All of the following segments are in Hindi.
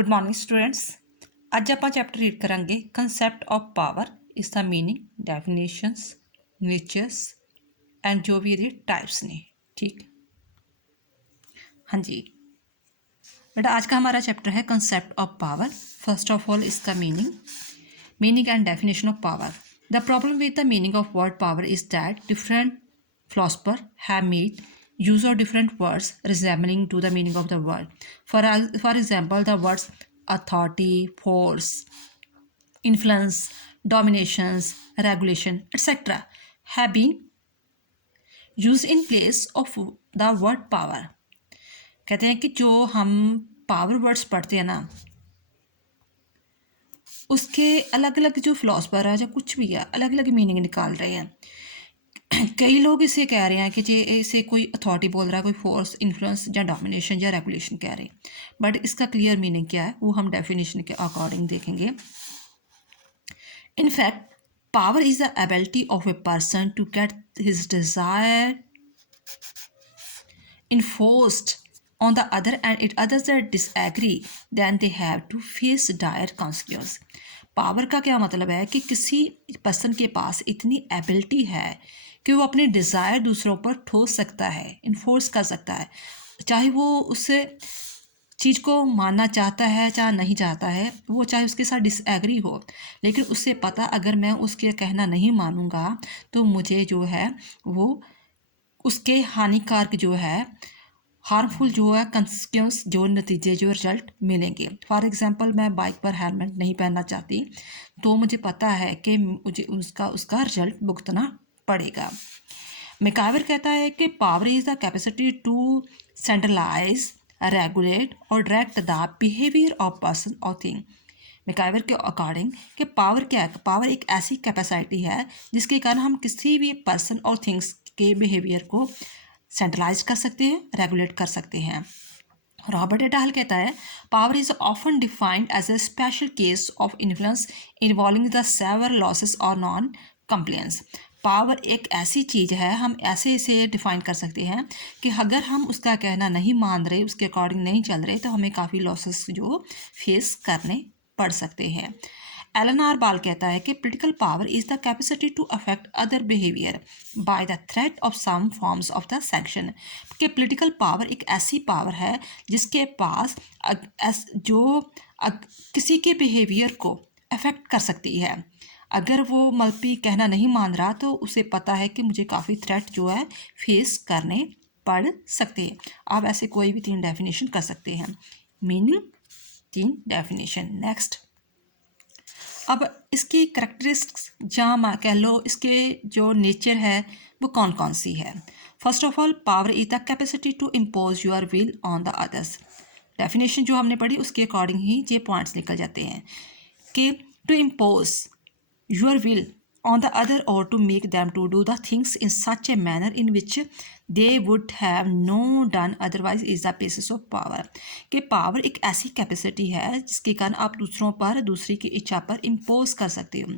Good morning students. ਅੱਜ ਆਪਾਂ ਚੈਪਟਰ ਰੀਡ ਕਰਾਂਗੇ ਕਨਸੈਪਟ ਆਫ ਪਾਵਰ, ਇਸ ਦਾ मीनिंग, ਡੈਫੀਨੇशंस, नेचर्स एंड जो भी ਇਹਦੇ टाइप्स ने। ठीक, हाँ जी बेटा, आज का हमारा चैप्टर है concept of power. First of all इसका meaning and definition of power. The problem with the meaning of word power is that different philosophers have made use of different words resembling to the meaning of the word. For example, the words authority, force, influence, dominations, regulation, etc. have been used in place of the word power. कहते हैं कि जो हम पावर वर्ड्स पढ़ते हैं ना, उसके अलग अलग जो फिलोसफर है, जो कुछ भी है, अलग अलग मीनिंग निकाल रहे हैं। कई लोग इसे कह रहे हैं कि जे इसे कोई अथॉरिटी बोल रहा है, कोई फोर्स, इन्फ्लुएंस या डोमिनेशन या रेगुलेशन कह रहे हैं, बट इसका क्लियर मीनिंग क्या है वो हम डेफिनेशन के अकॉर्डिंग देखेंगे। In fact power is the ability of a person to get his desire enforced on the other, and it others that disagree then they have to face dire consequences. Power का क्या मतलब है कि किसी पर्सन के पास इतनी एबिलिटी है कि वो अपनी डिज़ायर दूसरों पर ठोस सकता है, इन्फोर्स कर सकता है, चाहे वो उस चीज़ को मानना चाहता है चाहे नहीं चाहता है, वो चाहे उसके साथ डिसएग्री हो, लेकिन उससे पता अगर मैं उसके कहना नहीं मानूंगा तो मुझे जो है वो उसके हानिकारक जो है हार्मफुल जो है कंसिक्वेंस, जो नतीजे, जो रिजल्ट मिलेंगे। फॉर एग्जांपल, मैं बाइक पर हेलमेट नहीं पहनना चाहती तो मुझे पता है कि मुझे उसका रिजल्ट भुगतना पड़ेगा। मैकाइवर कहता है कि power is the capacity to centralise, regulate और direct the behaviour of person और थिंग। मैकाइवर के अकॉर्डिंग कि पावर क्या है? पावर एक ऐसी कैपेसिटी है जिसके कारण हम किसी भी पर्सन और थिंग्स के बिहेवियर को सेंट्रलाइज कर सकते हैं, रेगुलेट कर सकते हैं। रॉबर्ट एडाल कहता है power is often defined as a special case of influence involving the severe losses और नॉन कंप्लेंस। पावर एक ऐसी चीज़ है, हम ऐसे इसे डिफाइन कर सकते हैं कि अगर हम उसका कहना नहीं मान रहे, उसके अकॉर्डिंग नहीं चल रहे, तो हमें काफ़ी लॉसेस जो फेस करने पड़ सकते हैं। एलन आर बाल कहता है कि political power is the capacity to affect other behaviour by the threat of some forms of the sanction. कि पोलिटिकल पावर एक ऐसी पावर है जिसके पास किसी के बिहेवियर को अफेक्ट कर सकती है। अगर वो मल्पी कहना नहीं मान रहा तो उसे पता है कि मुझे काफ़ी थ्रेट जो है फेस करने पड़ सकते हैं। आप ऐसे कोई भी 3 डेफिनेशन कर सकते हैं। Meaning 3 definition. नेक्स्ट, अब इसकी करेक्टरिस्टिक्स जहाँ कह लो, इसके जो नेचर है वो कौन कौन सी है। First of all, power is the capacity to impose your will on the others. Definition जो हमने पढ़ी उसके अकॉर्डिंग ही ये पॉइंट्स निकल जाते हैं कि to impose your will on the other or to make them to do the things in such a manner in which they would have no done otherwise is the basis of power। कि पावर एक ऐसी कैपेसिटी है जिसके कारण आप दूसरों पर, दूसरी की इच्छा पर इम्पोज कर सकते हो।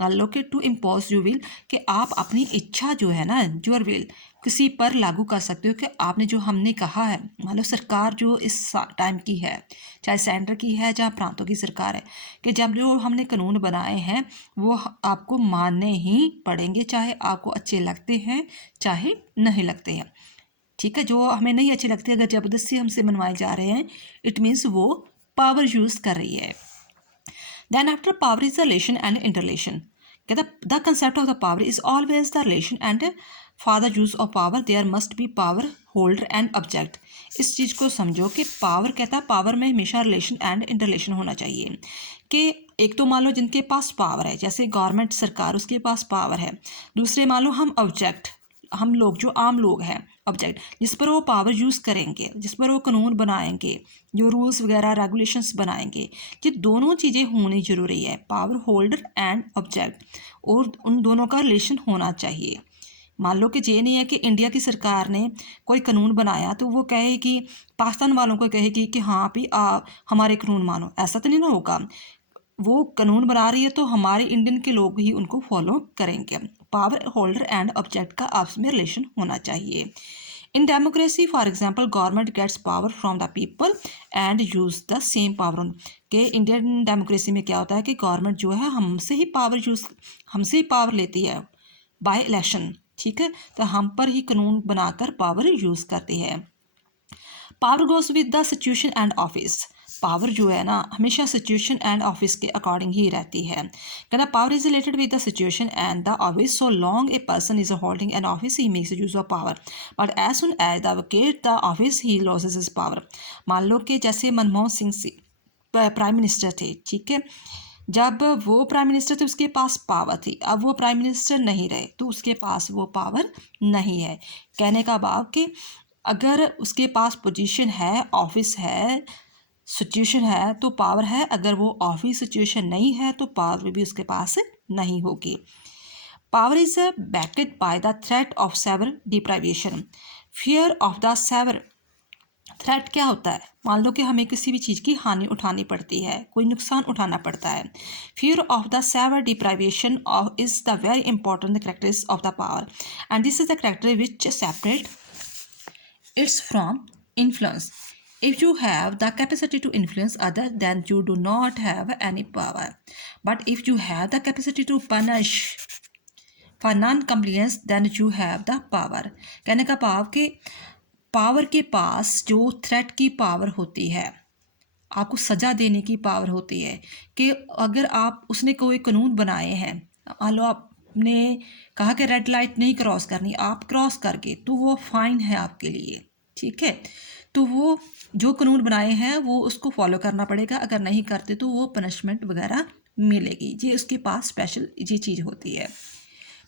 मान लो कि टू इम्पोज योर विल, कि आप अपनी इच्छा जो है ना, योर विल किसी पर लागू कर सकते हो कि आपने जो हमने कहा है। मान लो सरकार जो इस टाइम की है, चाहे सेंटर की है चाहे प्रांतों की सरकार है, कि जब जो हमने कानून बनाए हैं वो आपको मानने ही पड़ेंगे, चाहे आपको अच्छे लगते हैं चाहे नहीं लगते हैं। ठीक है, जो हमें नहीं अच्छे लगते अगर ज़बरदस्ती हमसे मनवाए जा रहे हैं, इट मीन्स वो पावर यूज़ कर रही है। Then after power is the relation and interrelation. The concept of the power is always the relation and for the use of power there must be power holder and object. इस चीज़ को समझो कि पावर कहता है पावर में हमेशा रिलेशन एंड इंटरलेशन होना चाहिए। कि एक तो मान लो जिनके पास पावर है, जैसे गवर्नमेंट, सरकार, उसके पास पावर है। दूसरे मान लो हम ऑब्जेक्ट, हम लोग जो आम लोग हैं, ऑब्जेक्ट जिस पर वो पावर यूज़ करेंगे, जिस पर वो कानून बनाएंगे, जो रूल्स वगैरह रेगुलेशंस बनाएंगे, ये दोनों चीज़ें होनी ज़रूरी है, पावर होल्डर एंड ऑब्जेक्ट, और उन दोनों का रिलेशन होना चाहिए। मान लो कि ये नहीं है कि इंडिया की सरकार ने कोई कानून बनाया तो वो कहे कि पाकिस्तान वालों को कहेगी कि हाँ भी हमारे कानून मानो, ऐसा तो नहीं ना होगा। वो कानून बना रही है तो हमारे इंडियन के लोग ही उनको फॉलो करेंगे। पावर होल्डर एंड ऑब्जेक्ट का आपस में रिलेशन होना चाहिए। In democracy for example government gets power from the people and use the same power on के इंडियन डेमोक्रेसी में क्या होता है कि गवर्नमेंट जो है हमसे ही पावर लेती है बाय इलेक्शन, ठीक है, तो हम पर ही कानून बनाकर पावर यूज़ करती है। Power goes with the situation and office, power जो है ना हमेशा सिचुएशन एंड ऑफिस के अकॉर्डिंग ही रहती है। कहना power is related with the situation and the office, so long a person is holding an office he makes use of power, but as soon as the vacate the office he loses his power. मान लो कि जैसे मनमोहन सिंह प्राइम मिनिस्टर थे, ठीक है, जब वो प्राइम मिनिस्टर थे उसके पास पावर थी, अब वो प्राइम मिनिस्टर नहीं रहे तो उसके पास वो पावर नहीं है। कहने का भाव कि अगर उसके पास पोजीशन है, ऑफिस है, सिचुएशन है तो पावर है, अगर वो ऑफिस सिचुएशन नहीं है तो पावर भी उसके पास नहीं होगी। Power is backed by the threat of severe deprivation, fear of the severe. Threat क्या होता है? मान लो कि हमें किसी भी चीज़ की हानि उठानी पड़ती है, कोई नुकसान उठाना पड़ता है। Fear of the severe deprivation of is the very important characteristics of the power and this is the character which separate its from influence. If you have the capacity to influence others, then you do not have any power. But if you have the capacity to punish for non-compliance, then you have the power. कहने का भाव कि पावर के पास जो थ्रेट की पावर होती है, आपको सज़ा देने की पावर होती है कि अगर आप उसने कोई कानून बनाए हैं, मान लो आपने कहा कि रेड लाइट नहीं क्रॉस करनी, आप क्रॉस कर गए तो वो फाइन है आपके लिए, ठीक है, तो वो जो कानून बनाए हैं वो उसको फॉलो करना पड़ेगा, अगर नहीं करते तो वो पनिशमेंट वगैरह मिलेगी। ये उसके पास स्पेशल ये चीज़ होती है।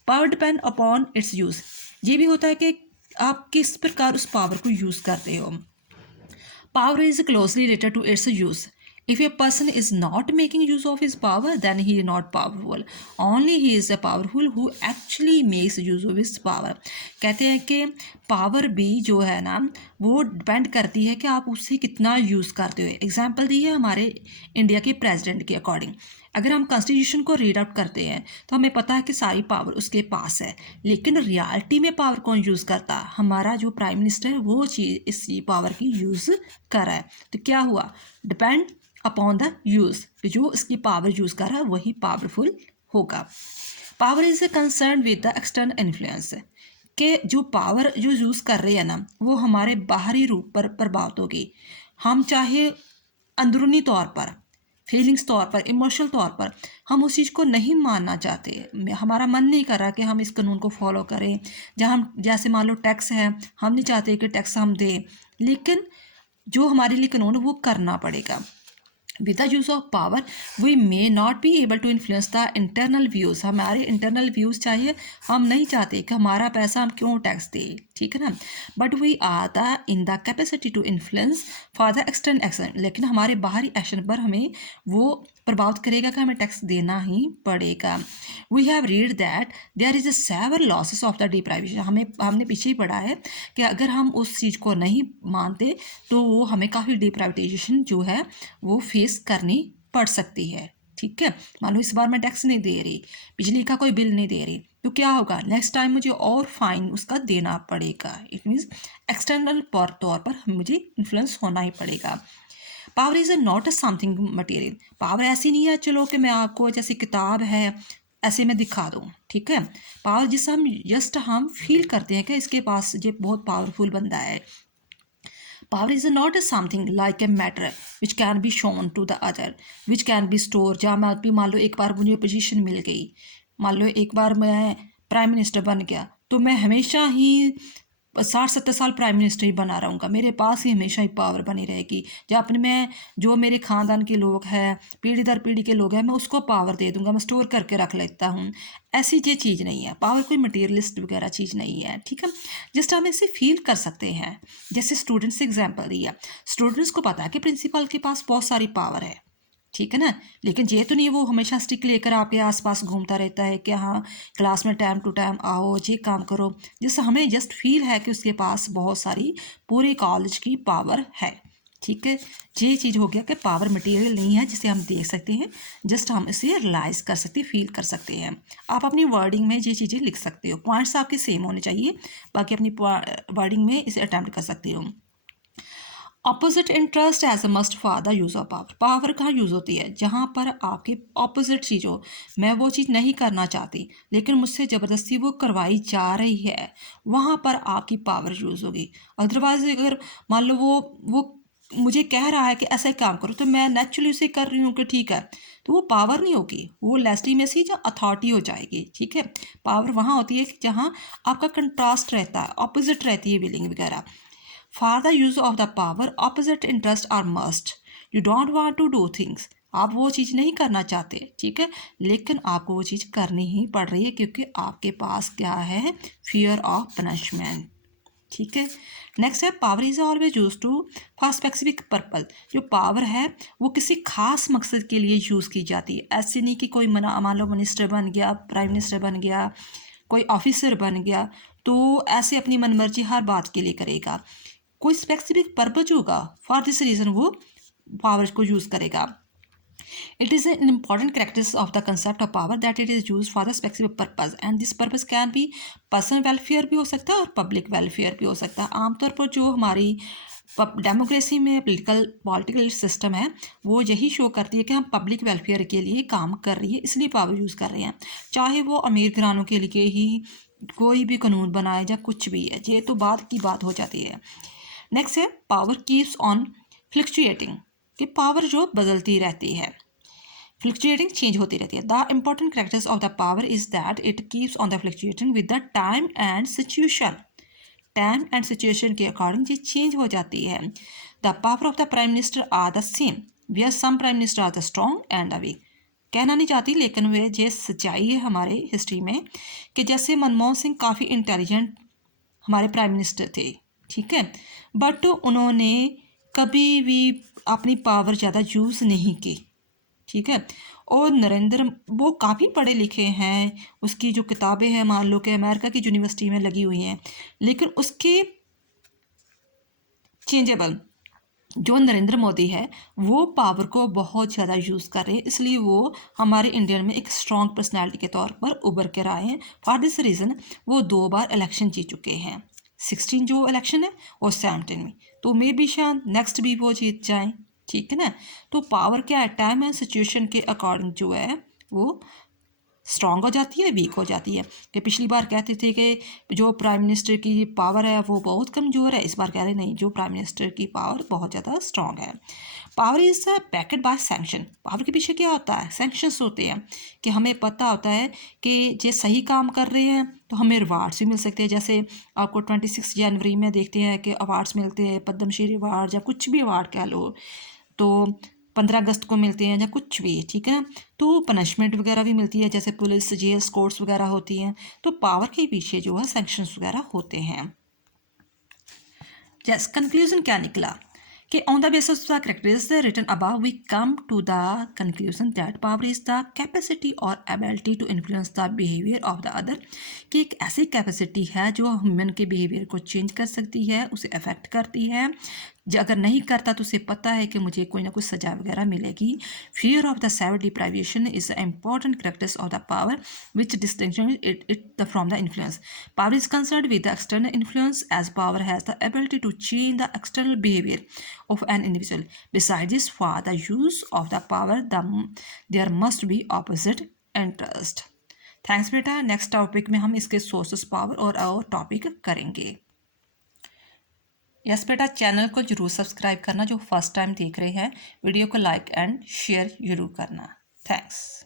Power depend upon its use, ये भी होता है कि आप किस प्रकार उस पावर को यूज़ करते हो। Power is closely related to its use. If a person is not making use of his power, then he is not powerful. Only he is a powerful who actually makes use of his power. कहते हैं कि पावर भी जो है ना वो डिपेंड करती है कि आप उससे कितना यूज़ करते हो। एग्जाम्पल दी है हमारे इंडिया के प्रेसिडेंट के अकॉर्डिंग। अगर हम कॉन्स्टिट्यूशन को रीड आउट करते हैं तो हमें पता है कि सारी पावर उसके पास है, लेकिन रियलिटी में पावर कौन यूज़ करता? हमारा जो प्राइम मिनिस्टर है वो चीज़ इस पावर की यूज़ कर रहा है। तो क्या हुआ? डिपेंड अपॉन द यूज़, जो इसकी पावर यूज़ कर रहा है वही पावरफुल होगा। Power is concern with the external influence, के जो पावर जो यूज़ कर रहे हैं ना वो हमारे बाहरी रूप पर प्रभावित होगी। हम चाहे अंदरूनी तौर पर, फीलिंग्स तौर पर, इमोशनल तौर पर हम उस चीज़ को नहीं मानना चाहते, हमारा मन नहीं कर रहा कि हम इस कानून को फॉलो करें। जहाँ हम जैसे मान लो टैक्स है, हम नहीं चाहते कि टैक्स हम दें, लेकिन जो हमारे लिए कानून वो करना पड़ेगा। With the use of power, we may not be able to influence the internal views. हमारे इंटरनल व्यूज़ चाहिए, हम नहीं चाहते कि हमारा पैसा हम क्यों टैक्स दें, ठीक है ना, but we are the in the capacity to influence for the external action. लेकिन हमारे बाहरी एक्शन पर हमें वो प्रभावित करेगा कि हमें टैक्स देना ही पड़ेगा। We have read that there is a severe losses of the deprivation. हमने पीछे ही पढ़ा है कि अगर हम उस चीज़ को नहीं मानते तो वो हमें काफ़ी डिप्राइवेटाइजेशन जो है वो फेस करनी पड़ सकती है, ठीक है। मान लो इस बार मैं टैक्स नहीं दे रही, बिजली का कोई बिल नहीं दे रही, तो क्या होगा? नेक्स्ट टाइम मुझे और फाइन उसका देना पड़ेगा। इट मीन्स एक्सटर्नल तौर पर मुझे इन्फ्लुएंस होना ही पड़ेगा। Power is not a something material. Power ऐसी नहीं है चलो कि मैं आपको जैसे किताब है ऐसे में दिखा दूँ, ठीक है। पावर जिसे हम फील करते हैं कि इसके पास ये बहुत पावरफुल बंदा है। Power is not something like a matter which can be shown to the other, which can be stored। जहाँ मैं भी मान लो एक बार मुझे पोजीशन मिल गई, मान लो एक बार मैं प्राइम मिनिस्टर बन गया तो मैं हमेशा ही 60-70 साल प्राइम मिनिस्टर ही बना रहूँगा, मेरे पास ही हमेशा ही पावर बनी रहेगी। जब अपने मैं जो मेरे ख़ानदान के लोग हैं, पीढ़ी दर पीढ़ी के लोग हैं, मैं उसको पावर दे दूँगा, मैं स्टोर करके रख लेता हूँ। ऐसी ये चीज़ नहीं है, पावर कोई मटीरियलिस्ट वगैरह चीज़ नहीं है, ठीक है। जस्ट हम इसे फील कर सकते हैं। जैसे स्टूडेंट्स से एग्जाम्पल दिया, स्टूडेंट्स को पता है कि प्रिंसिपल के पास बहुत सारी पावर है, ठीक है ना, लेकिन ये तो नहीं वो हमेशा स्टिक लेकर आपके आसपास घूमता रहता है कि हाँ क्लास में टाइम टू टाइम आओ, ये काम करो। जिससे हमें जस्ट फील है कि उसके पास बहुत सारी पूरे कॉलेज की पावर है, ठीक है, ये चीज़ हो गया कि पावर मटेरियल नहीं है जिसे हम देख सकते हैं, जस्ट हम इसे रियलाइज़ कर सकते हैं, फील कर सकते हैं। आप अपनी वर्डिंग में ये चीज़ें लिख सकते हो, पॉइंट्स आपके सेम होने चाहिए, बाकी अपनी वर्डिंग में इसे अटैम्प्ट कर सकते हो। Opposite interest as a must for the use of power. Power कहाँ यूज़ होती है? जहाँ पर आपकी ऑपोजिट चीज़ हो, मैं वो चीज़ नहीं करना चाहती लेकिन मुझसे ज़बरदस्ती वो करवाई जा रही है, वहाँ पर आपकी पावर यूज़ होगी। अदरवाइज अगर मान लो वो मुझे कह रहा है कि ऐसा ही काम करो, तो मैं नेचुरली उसे कर रही हूँ कि ठीक है, तो वो पावर नहीं होगी, वो लेजिटिमेसी या अथॉरिटी हो जाएगी। ठीक है, पावर वहाँ होती है कि जहाँ आपका कंट्रास्ट रहता है, ऑपोजिट रहती है विलिंग वगैरह। For the use of the power, opposite interests are must. You don't want to do things. आप वो चीज़ नहीं करना चाहते, ठीक है, लेकिन आपको वो चीज़ करनी ही पड़ रही है क्योंकि आपके पास क्या है? Fear of punishment. ठीक है, नेक्स्ट है power is always use to for specific purpose. जो पावर है वो किसी खास मकसद के लिए यूज़ की जाती है। ऐसे नहीं कि कोई मान लो मिनिस्टर बन गया, प्राइम मिनिस्टर बन गया, कोई ऑफिसर बन गया तो ऐसे अपनी मनमर्जी हर बात के लिए करेगा। कोई स्पेसिफिक पर्पज होगा, फॉर दिस रीज़न वो पावर को यूज़ करेगा। It is an important characteristic of the concept of power that it is use for the specific purpose and this purpose can be personal welfare भी हो सकता है और पब्लिक वेलफेयर भी हो सकता है। आमतौर पर जो हमारी डेमोक्रेसी में पॉलिटिकल सिस्टम है वो यही शो करती है कि हम पब्लिक वेलफेयर के लिए काम कर रही है, इसलिए पावर यूज़ कर रहे हैं। चाहे वो अमीर घरानों के लिए ही कोई भी कानून बनाए या कुछ भी है, ये तो बात की बात हो जाती है। नेक्स्ट है पावर कीप्स ऑन फ्लक्चुएटिंग, कि पावर जो बदलती रहती है, फ्लक्चुएटिंग चेंज होती रहती है। The important characters of the power is that it keeps on the fluctuating with the time and situation. Time and situation के अकॉर्डिंग ये चेंज हो जाती है। The power of the prime minister are the same, where some prime minister are the strong and the weak. कहना नहीं चाहती लेकिन वे ये सच्चाई है हमारे हिस्ट्री में कि जैसे मनमोहन सिंह काफ़ी इंटेलिजेंट हमारे प्राइम मिनिस्टर थे, ठीक है, बट उन्होंने कभी भी अपनी पावर ज़्यादा यूज़ नहीं की। ठीक है, और नरेंद्र वो काफ़ी पढ़े लिखे हैं, उसकी जो किताबें हैं मान लो कि अमेरिका की यूनिवर्सिटी में लगी हुई हैं, लेकिन उसके चेंजेबल जो नरेंद्र मोदी है वो पावर को बहुत ज़्यादा यूज़ कर रहे हैं, इसलिए वो हमारे इंडिया में एक स्ट्रॉन्ग पर्सनालिटी के तौर पर उभर कर आए हैं। फॉर दिस रीज़न वो 2 बार इलेक्शन जीत चुके हैं, 16 जो इलेक्शन है और 17 में, तो मे बी शायद नेक्स्ट भी वो जीत जाएं। ठीक है ना, तो पावर क्या है, टाइम एंड सिचुएशन के अकॉर्डिंग जो है वो स्ट्रांग हो जाती है, वीक हो जाती है। कि पिछली बार कहते थे कि जो प्राइम मिनिस्टर की पावर है वो बहुत कमज़ोर है, इस बार कह रहे नहीं, जो प्राइम मिनिस्टर की पावर बहुत ज़्यादा स्ट्रांग है। Power is backed by sanction. Power के पीछे क्या होता है? सैंक्शंस होते हैं कि हमें पता होता है कि ये सही काम कर रहे हैं तो हमें रिवार्ड्स भी मिल सकते हैं। जैसे आपको 26 जनवरी में देखते हैं कि अवार्ड्स मिलते हैं, पद्मश्री अवार्ड या कुछ भी अवार्ड कह लो, तो 15 अगस्त को मिलते हैं या कुछ भी, ठीक है। तो पनिशमेंट वगैरह भी मिलती है, जैसे पुलिस जेल्स कोर्ट्स वगैरह होती हैं, तो पावर के पीछे जो है सैंक्शंस वगैरह होते हैं। जैस कंक्लूजन क्या निकला कि on the basis of the characteristics written above we come to the conclusion that power is the capacity और ability to influence the behaviour of the other, कि एक ऐसी कैपेसिटी है जो ह्यूमन के बिहेवियर को चेंज कर सकती है, उसे अफेक्ट करती है। जो अगर नहीं करता तो उसे पता है कि मुझे कोई ना कुछ सजा वगैरह मिलेगी। Fear of the self deprivation is the important characters of the power which distinction it from the influence. Power is concerned with the external influence as power has the ability to change the external behaviour of an individual. Besides this, for the use of the power, there must be opposite interest. Thanks बेटा। नेक्स्ट टॉपिक में हम इसके सोर्सेस पावर और टॉपिक करेंगे। यस बेटा, चैनल को जरूर सब्सक्राइब करना जो फर्स्ट टाइम देख रहे हैं, वीडियो को लाइक एंड शेयर जरूर करना। थैंक्स।